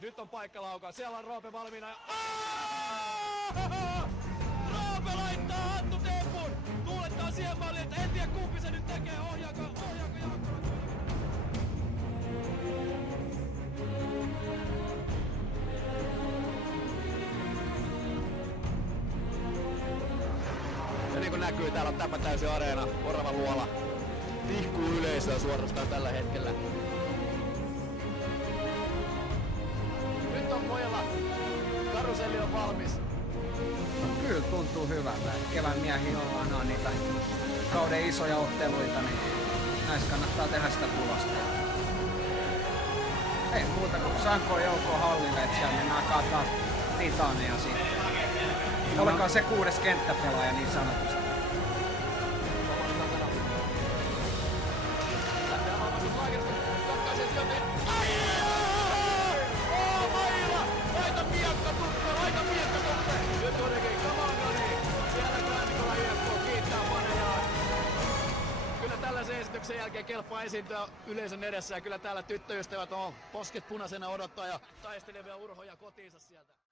Nyt on paikka laukaa. Siellä on Roope valmiina. Roope laittaa Hattu tempun. Tuulettaa siihen malliin, että en tiedä kumpi se nyt tekee. Ohjaako Jaakko? Ja niin kuin näkyy, täällä on täpätäysi areena, Oravan luola. Tihkuu yleisöä suorastaan tällä hetkellä. Nyt on pojalla. Karuselli on valmis. No, kyllä tuntuu hyvältä. Kevään miehiä ollaan on niitä kauden isoja otteluita, niin näissä kannattaa tehdä sitä tulosta. Ei muuta kuin Sanko joukkoon hallille, että siellä mennään kaataa Titania siitä. Olkaa se 6. kenttäpelaaja niin sanotusti. Kyllä tällaisen esityksen jälkeen kelpaa esiintyä yleisön edessä ja kyllä täällä tyttöystävät on posket punaisena odottaa ja taistelevia urhoja kotiinsa sieltä.